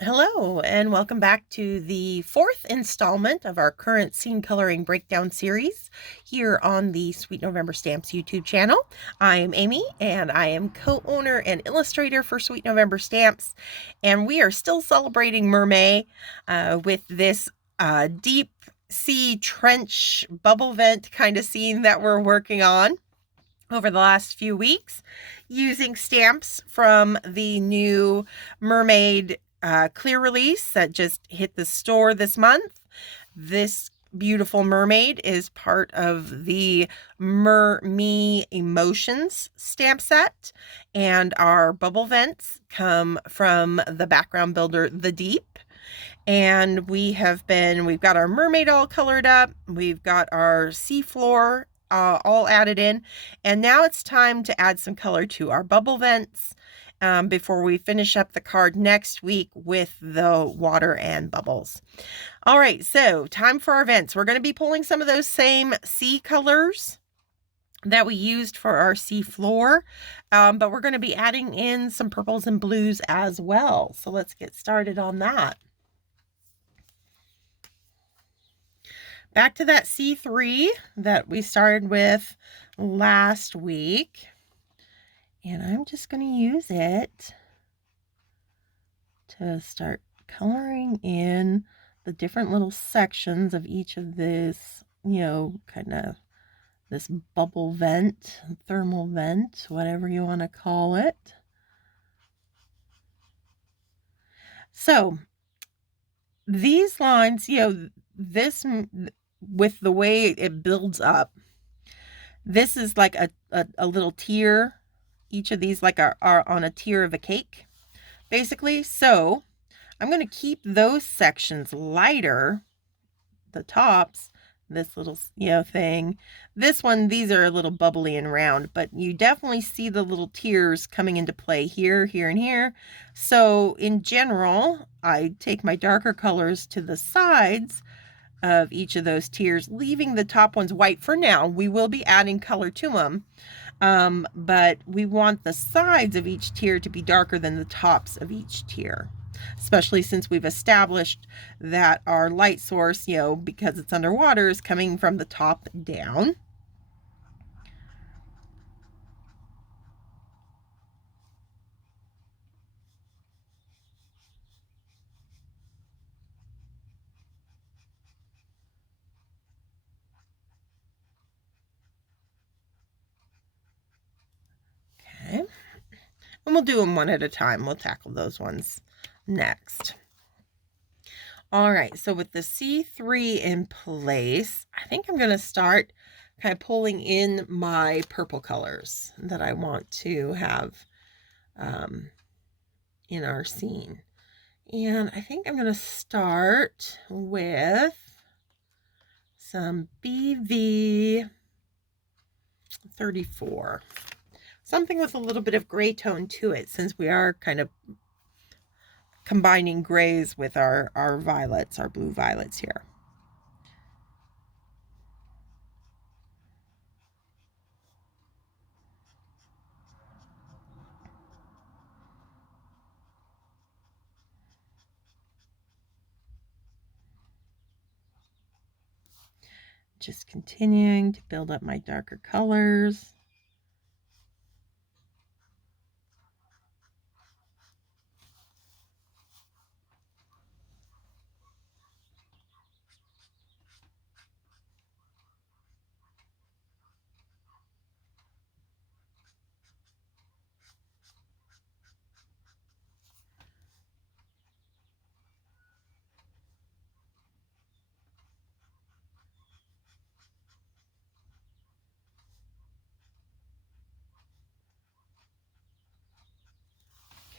Hello, and welcome back to the fourth installment of our current scene coloring breakdown series here on the Sweet November Stamps YouTube channel. I am Amy, and I am co-owner and illustrator for Sweet November Stamps, and we are still celebrating Mermaid with this deep sea trench bubble vent kind of scene that we're working on over the last few weeks using stamps from the new Mermaid clear release that just hit the store this month. This beautiful mermaid is part of the Me Emotions stamp set, and our bubble vents come from the background builder The Deep. And we've got our mermaid all colored up, we've got our seafloor all added in, and now it's time to add some color to our bubble vents before we finish up the card next week with the water and bubbles. All right, so time for our vents. We're going to be pulling some of those same sea colors that we used for our sea floor, but we're going to be adding in some purples and blues as well. So let's get started on that. Back to that C3 that we started with last week. And I'm just going to use it to start coloring in the different little sections of each of this, kind of this bubble vent, thermal vent, whatever you want to call it. So these lines, this, with the way it builds up, this is like a little tier. Each of these like are on a tier of a cake, basically. So I'm going to keep those sections lighter, the tops, this little, thing. This one, these are a little bubbly and round, but you definitely see the little tiers coming into play here, here, and here. So in general, I take my darker colors to the sides of each of those tiers, leaving the top ones white for now. We will be adding color to them. But we want the sides of each tier to be darker than the tops of each tier, especially since we've established that our light source, because it's underwater, is coming from the top down. Okay. And we'll do them one at a time. We'll tackle those ones next. All right, so with the C3 in place, I think I'm going to start kind of pulling in my purple colors that I want to have in our scene. And I think I'm going to start with some BV 34. Something with a little bit of gray tone to it, since we are kind of combining grays with our violets, our blue violets here. Just continuing to build up my darker colors.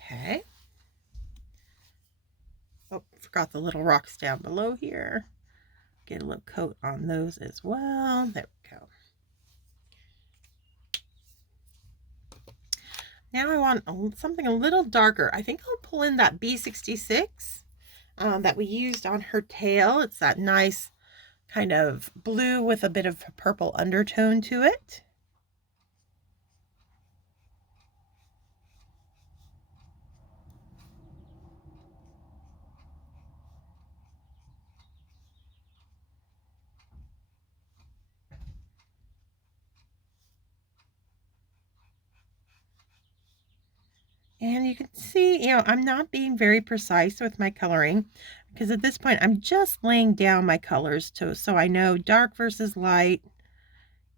Okay. Oh, forgot the little rocks down below here. Get a little coat on those as well. There we go. Now I want something a little darker. I think I'll pull in that B66 that we used on her tail. It's that nice kind of blue with a bit of purple undertone to it. And you can see, you know, I'm not being very precise with my coloring because at this point I'm just laying down my colors so I know dark versus light,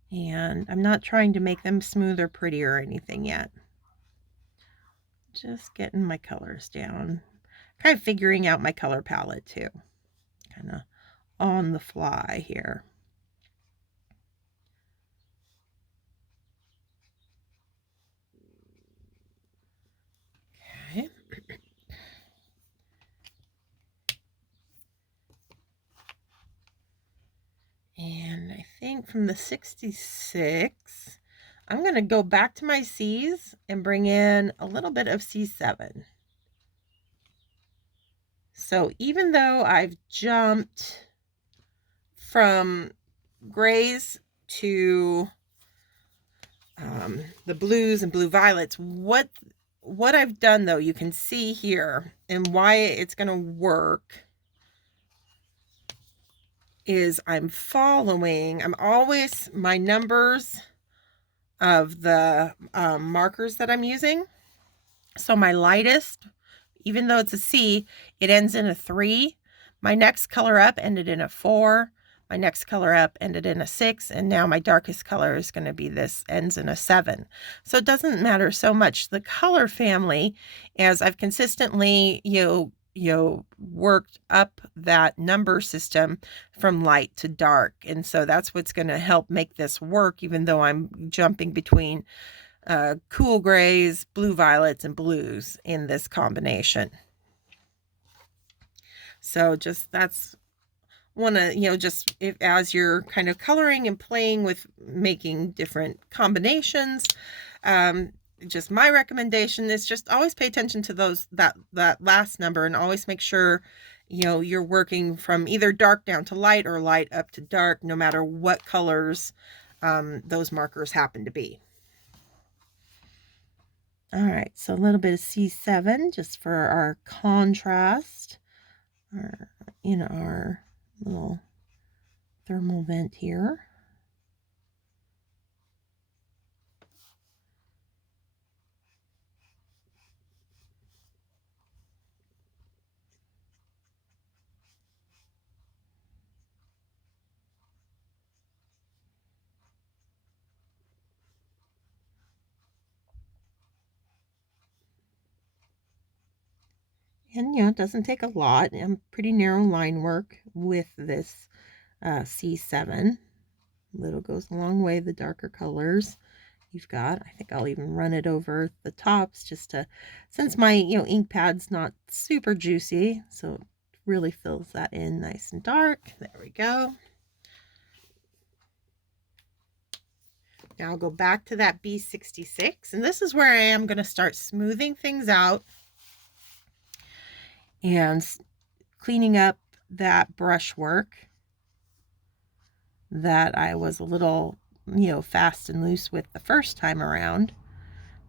and I'm not trying to make them smooth or pretty or anything yet. Just getting my colors down, kind of figuring out my color palette too, kind of on the fly here. Okay. And I think from the 66, I'm going to go back to my C's and bring in a little bit of C7. So even though I've jumped from grays to the blues and blue violets, what I've done though, you can see here, and why it's going to work is I'm always my numbers of the markers that I'm using. So my lightest, even though it's a C, it ends in a 3. My next color up ended in a 4. My next color up ended in a 6. And now my darkest color is going to be this, ends in a 7. So it doesn't matter so much the color family, as I've consistently, worked up that number system from light to dark. And so that's what's going to help make this work, even though I'm jumping between cool grays, blue violets, and blues in this combination. So just that's one of, just as you're kind of coloring and playing with making different combinations, just my recommendation is just always pay attention to that last number, and always make sure you're working from either dark down to light or light up to dark, no matter what colors those markers happen to be. All right, so a little bit of C7 just for our contrast, our little thermal vent here. And it doesn't take a lot. Pretty narrow line work with this C7. Little goes a long way, the darker colors you've got. I think I'll even run it over the tops just to, since my ink pad's not super juicy, so it really fills that in nice and dark. There we go. Now I'll go back to that B66, and this is where I am going to start smoothing things out and cleaning up that brushwork that I was a little, fast and loose with the first time around.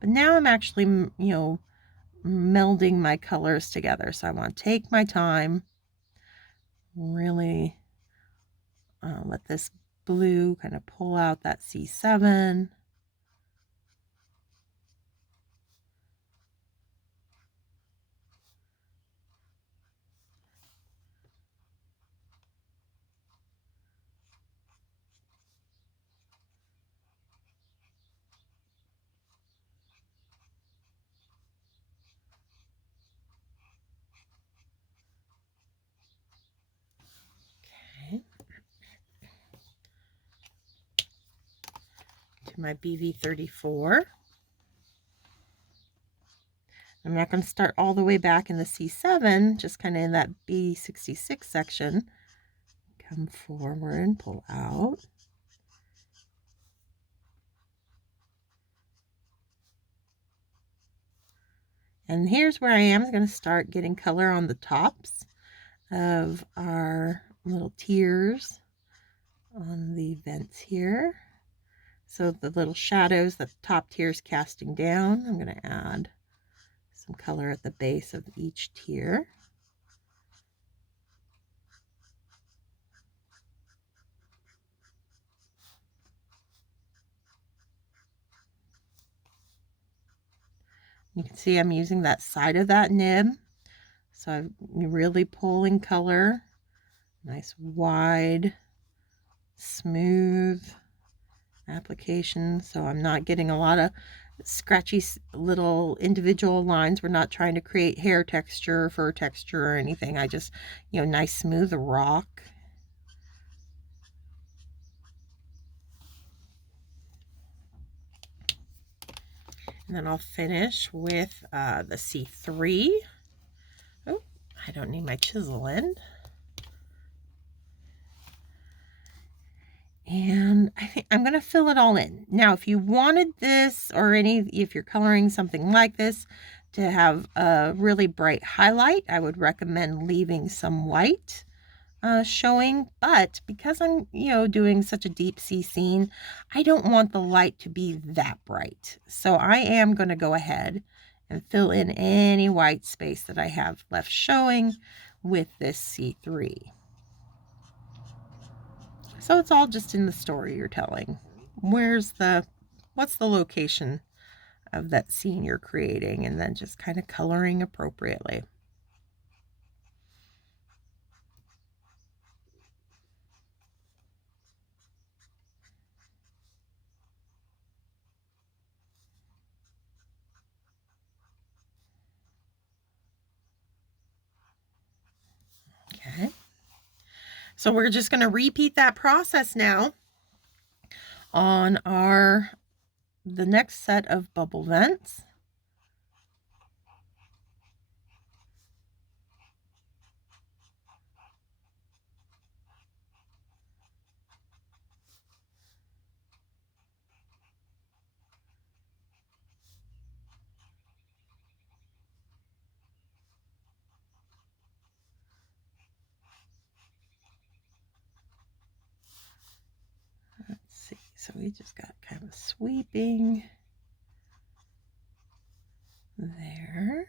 But now I'm actually, melding my colors together. So I want to take my time, really let this blue kind of pull out that C7. To my BV34. I'm not going to start all the way back in the C7, just kind of in that B66 section. Come forward, pull out. And here's where I am going to start getting color on the tops of our little tiers on the vents here. So the little shadows that the top tier is casting down, I'm going to add some color at the base of each tier. You can see I'm using that side of that nib. So I'm really pulling color. Nice wide, smooth application. So I'm not getting a lot of scratchy little individual lines. We're not trying to create hair texture, fur texture, or anything. I just, nice smooth rock. And then I'll finish with the C3. Oh, I don't need my chisel end. And I think I'm going to fill it all in. Now, if you wanted this or if you're coloring something like this to have a really bright highlight, I would recommend leaving some white showing. But because I'm, doing such a deep sea scene, I don't want the light to be that bright. So I am going to go ahead and fill in any white space that I have left showing with this C3. So it's all just in the story you're telling. What's the location of that scene you're creating, and then just kind of coloring appropriately. Okay. So we're just going to repeat that process now on the next set of bubble vents. Let's see. So we just got kind of sweeping there.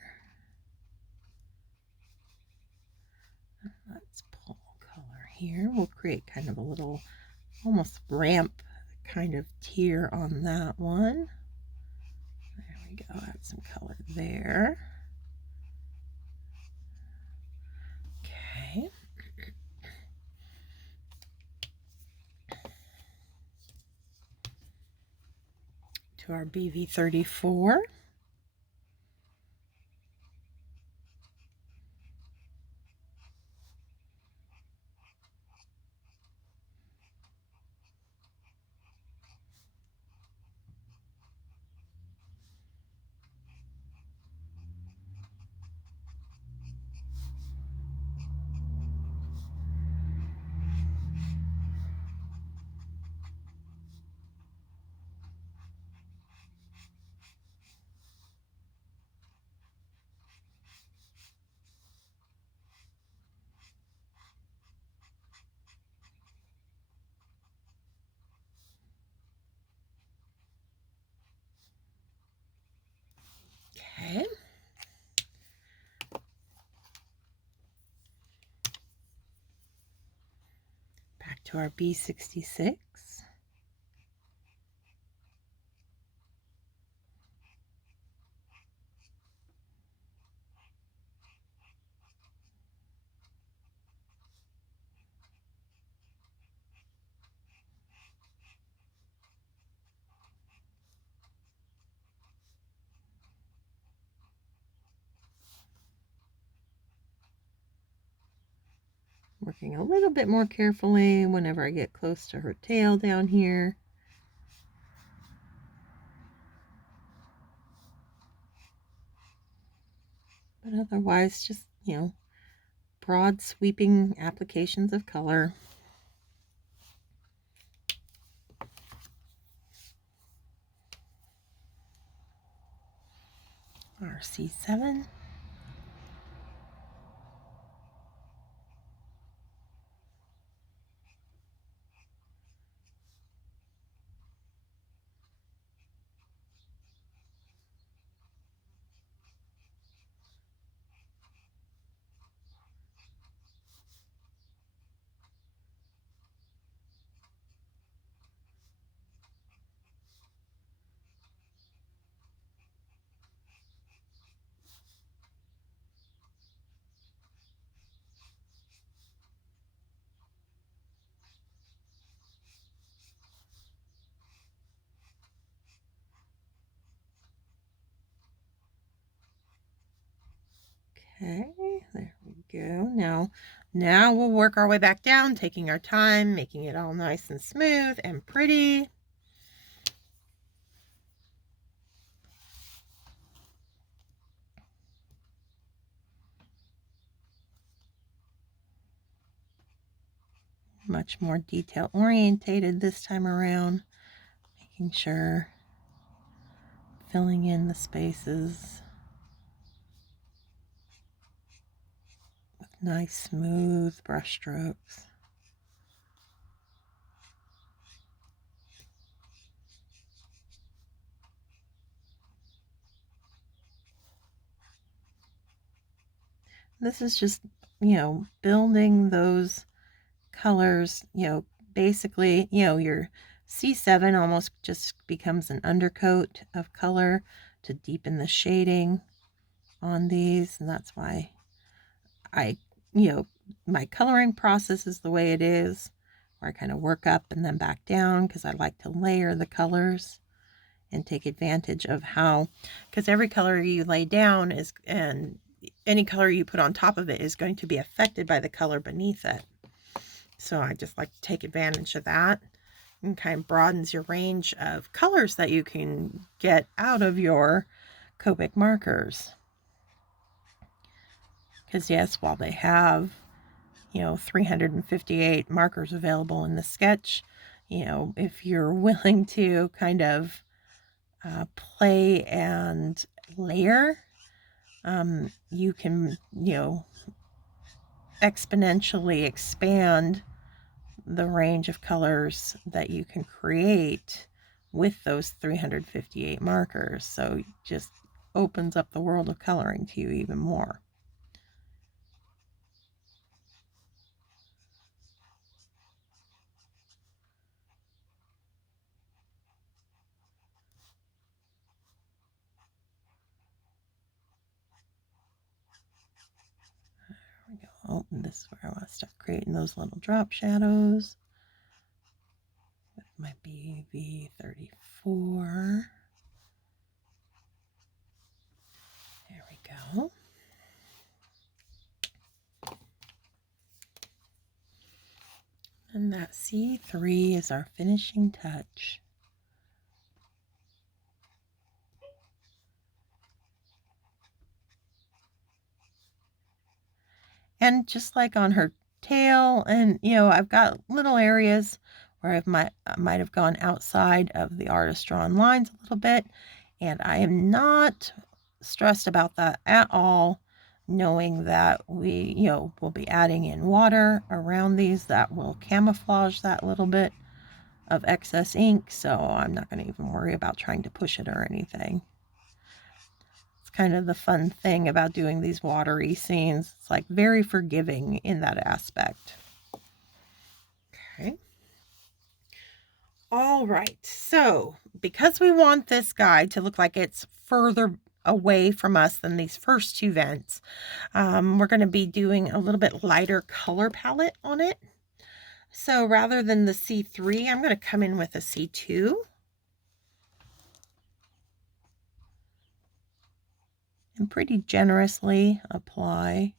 Let's pull color here. We'll create kind of a little almost ramp kind of tier on that one. There we go. Add some color there. Okay. To our BV34. Okay. Back to our B66. Working a little bit more carefully whenever I get close to her tail down here. But otherwise, just, broad sweeping applications of color. Our C7. Okay, there we go. Now we'll work our way back down, taking our time, making it all nice and smooth and pretty. Much more detail orientated this time around, making sure filling in the spaces with nice smooth brush strokes. This is just, building those colors, basically, your C7 almost just becomes an undercoat of color to deepen the shading on these. And that's why my coloring process is the way it is, where I kind of work up and then back down, because I like to layer the colors and take advantage of because every color you lay down and any color you put on top of it is going to be affected by the color beneath it. So I just like to take advantage of that, and kind of broadens your range of colors that you can get out of your Copic markers. Because yes, while they have 358 markers available in the sketch, if you're willing to kind of play and layer, you can exponentially expand the range of colors that you can create with those 358 markers. So it just opens up the world of coloring to you even more. There we go. Oh, and this is where I want to start creating those little drop shadows with my BV34. There we go. And that C3 is our finishing touch. And just like on her tail, and I've got little areas where I might have gone outside of the artist drawn lines a little bit, and I am not stressed about that at all, knowing that we will be adding in water around these that will camouflage that little bit of excess ink, so I'm not going to even worry about trying to push it or anything. It's kind of the fun thing about doing these watery scenes. It's like very forgiving in that aspect. Okay. All right. So because we want this guide to look like it's further away from us than these first two vents, we're going to be doing a little bit lighter color palette on it. So rather than the C3, I'm going to come in with a C2. And pretty generously apply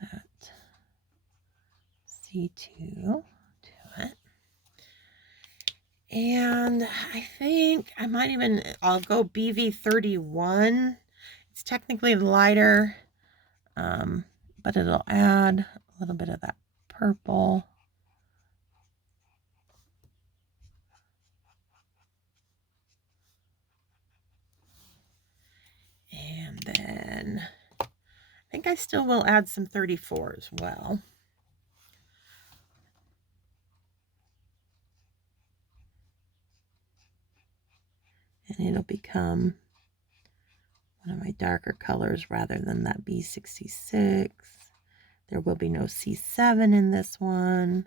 that C2 to it. And I think I might even, I'll go BV31. It's technically lighter, but it'll add a little bit of that purple. And then I think I still will add some 34 as well. And it'll become one of my darker colors rather than that B66. There will be no C7 in this one.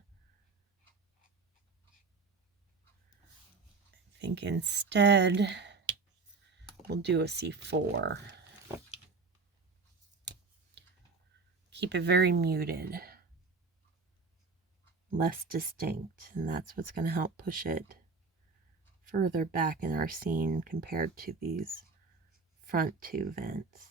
I think instead we'll do a C4. Keep it very muted, less distinct, and that's what's going to help push it further back in our scene compared to these front two vents.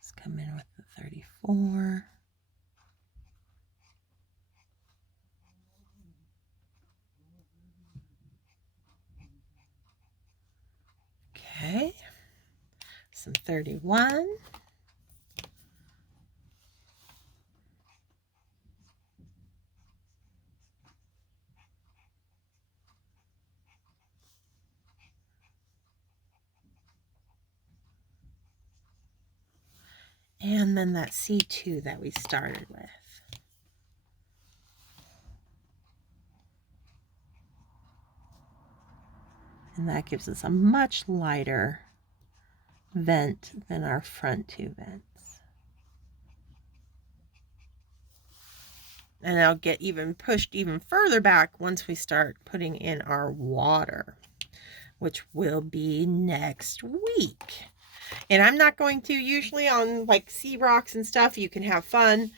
Just come in with the 34. Okay, some 31. And then that C2 that we started with. And that gives us a much lighter vent than our front two vents. And I'll get even pushed even further back once we start putting in our water, which will be next week. And I'm not going to, usually on like sea rocks and stuff, you can have fun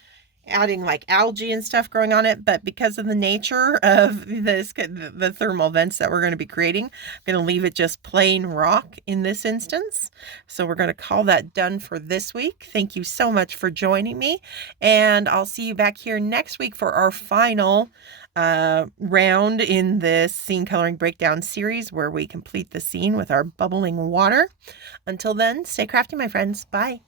adding like algae and stuff growing on it, but because of the nature of this, the thermal vents that we're going to be creating, I'm going to leave it just plain rock in this instance. So we're going to call that done for this week. Thank you so much for joining me, and I'll see you back here next week for our final round in this scene coloring breakdown series, where we complete the scene with our bubbling water. Until then, stay crafty, my friends. Bye.